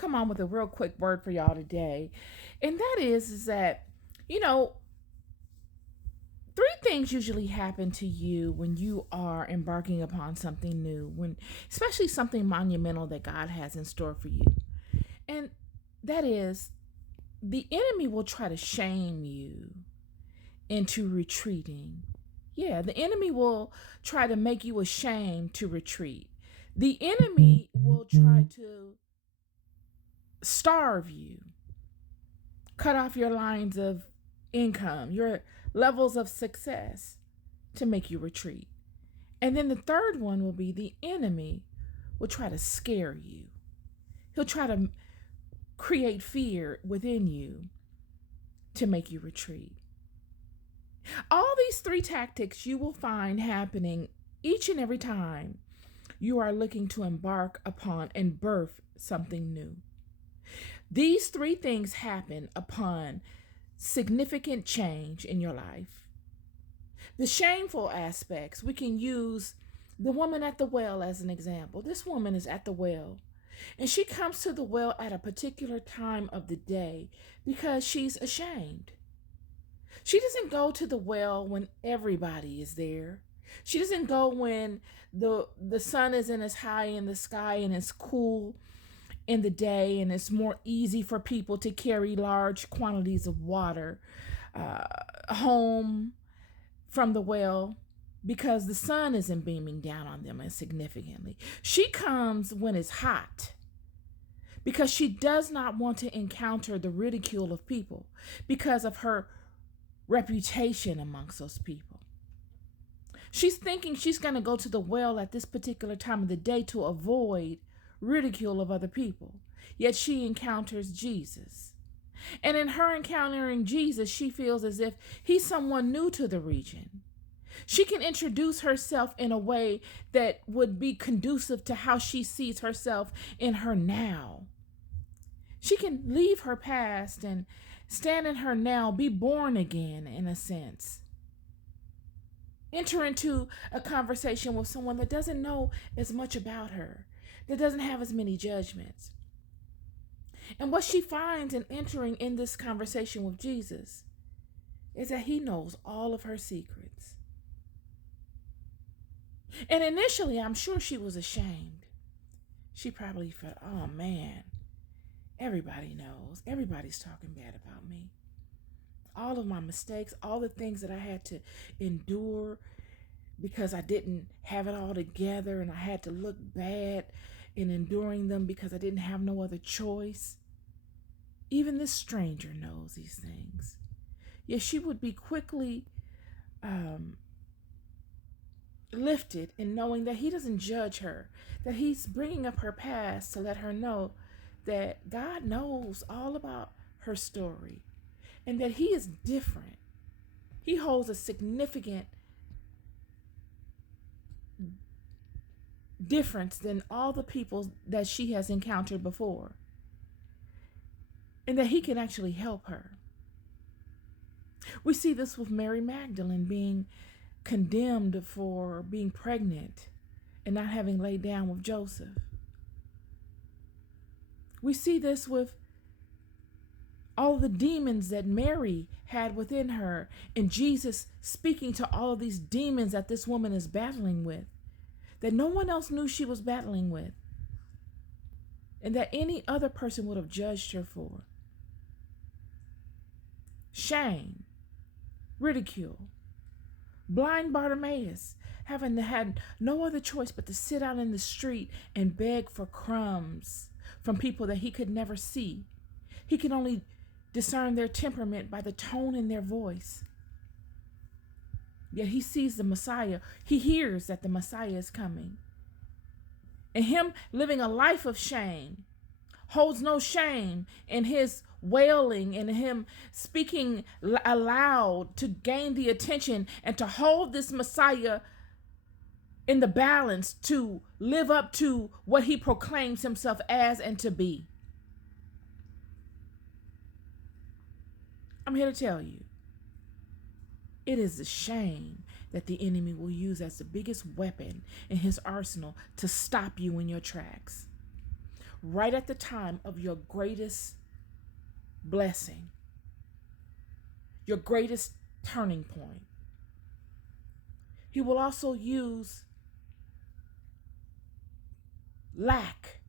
come on with a real quick word for y'all today. And that is that, you know, three things usually happen to you when you are embarking upon something new, when especially something monumental that God has in store for you. And that is the enemy will try to shame you into retreating. Yeah, the enemy will try to make you ashamed to retreat. The enemy will try to starve you, cut off your lines of income, your levels of success to make you retreat. And then the third one will be the enemy will try to scare you. He'll try to create fear within you to make you retreat. All these three tactics you will find happening each and every time you are looking to embark upon and birth something new. These three things happen upon significant change in your life. The shameful aspects, we can use the woman at the well as an example. This woman is at the well, and she comes to the well at a particular time of the day because she's ashamed. She doesn't go to the well when everybody is there. She doesn't go when the sun isn't as high in the sky and it's cool in the day and it's more easy for people to carry large quantities of water home from the well because the sun isn't beaming down on them as significantly. She comes when it's hot because she does not want to encounter the ridicule of people because of her reputation amongst those people. She's thinking she's going to go to the well at this particular time of the day to avoid ridicule of other people. Yet she encounters Jesus. And in her encountering Jesus, she feels as if he's someone new to the region. She can introduce herself in a way that would be conducive to how she sees herself in her now. She can leave her past and stand in her now, be born again in a sense. Enter into a conversation with someone that doesn't know as much about her, that doesn't have as many judgments. And what she finds in entering in this conversation with Jesus is that he knows all of her secrets. And initially, I'm sure she was ashamed. She probably felt, oh man, everybody knows. Everybody's talking bad about me. All of my mistakes, all the things that I had to endure because I didn't have it all together and I had to look bad in enduring them because I didn't have no other choice. Even this stranger knows these things. Yet she would be quickly lifted in knowing that he doesn't judge her, that he's bringing up her past to let her know that God knows all about her story and that he is different. He holds a significant difference than all the people that she has encountered before, and that he can actually help her. We see this with Mary Magdalene being condemned for being pregnant and not having laid down with Joseph. We see this with all the demons that Mary had within her, and Jesus speaking to all of these demons that this woman is battling with, that no one else knew she was battling with, and that any other person would have judged her for. Shame, ridicule. Blind Bartimaeus, having had no other choice but to sit out in the street and beg for crumbs from people that he could never see. He could only discern their temperament by the tone in their voice. Yet he sees the Messiah. He hears that the Messiah is coming. And him living a life of shame holds no shame in his wailing and him speaking aloud to gain the attention and to hold this Messiah in the balance to live up to what he proclaims himself as and to be. I'm here to tell you, it is a shame that the enemy will use as the biggest weapon in his arsenal to stop you in your tracks. right at the time of your greatest blessing, your greatest turning point. He will also use lack.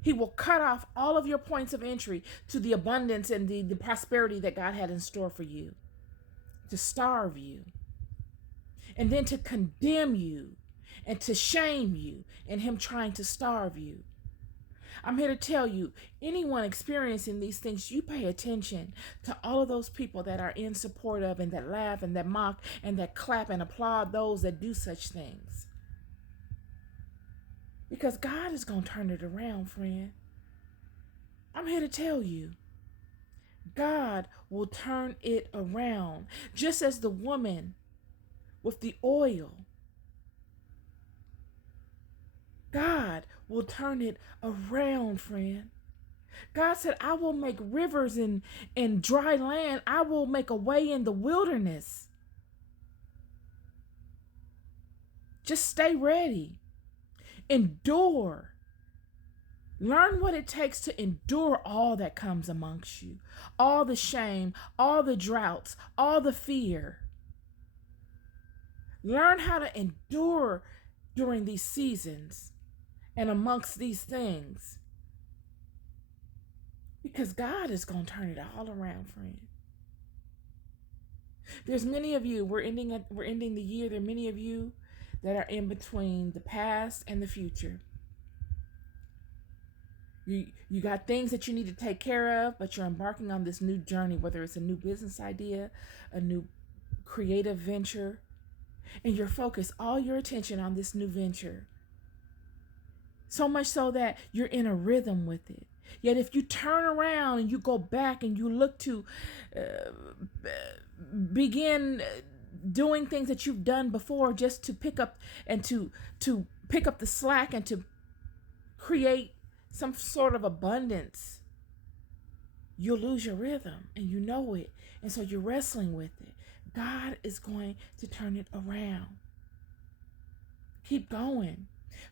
He will cut off all of your points of entry to the abundance and the prosperity that God had in store for you, to starve you, and then to condemn you and to shame you in him trying to starve you. I'm here to tell you, anyone experiencing these things, you pay attention to all of those people that are in support of and that laugh and that mock and that clap and applaud those that do such things. Because God is going to turn it around, friend. I'm here to tell you, God will turn it around. Just as the woman with the oil, God will turn it around, friend. God said, I will make rivers in dry land. I will make a way in the wilderness. Just stay ready. Endure. Learn what it takes to endure all that comes amongst you. All the shame, all the droughts, all the fear. Learn how to endure during these seasons and amongst these things. Because God is going to turn it all around, friend. There's many of you, we're ending the year. There are many of you that are in between the past and the future. You got things that you need to take care of, but you're embarking on this new journey, whether it's a new business idea, a new creative venture, and you're focused all your attention on this new venture. So much so that you're in a rhythm with it. Yet if you turn around and you go back and you look to begin doing things that you've done before just to pick up and to pick up the slack and to create some sort of abundance, you'll lose your rhythm, and you know it. And so you're wrestling with it. God is going to turn it around. Keep going.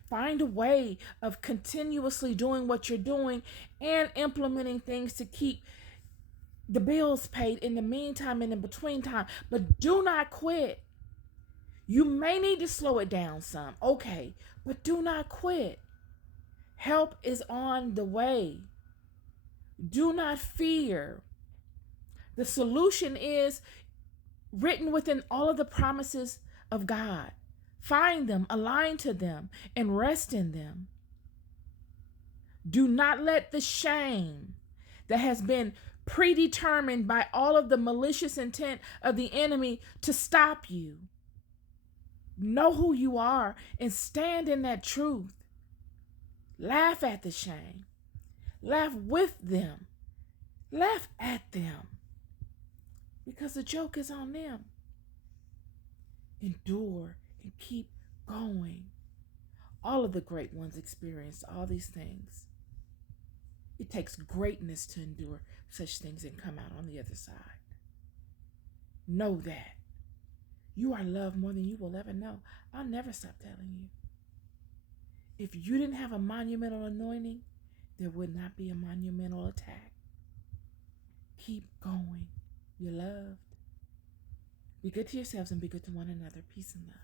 Find a way of continuously doing what you're doing and implementing things to keep the bills paid in the meantime and in between time. But do not quit. You may need to slow it down some, okay, but do not quit. Help is on the way. Do not fear. The solution is written within all of the promises of God. Find them, align to them, and rest in them. Do not let the shame that has been predetermined by all of the malicious intent of the enemy to stop you. Know who you are and stand in that truth. Laugh at the shame. Laugh with them. Laugh at them. Because the joke is on them. Endure and keep going. All of the great ones experienced all these things. It takes greatness to endure such things and come out on the other side. Know that. You are loved more than you will ever know. I'll never stop telling you. If you didn't have a monumental anointing, there would not be a monumental attack. Keep going. You're loved. Be good to yourselves and be good to one another. Peace and love.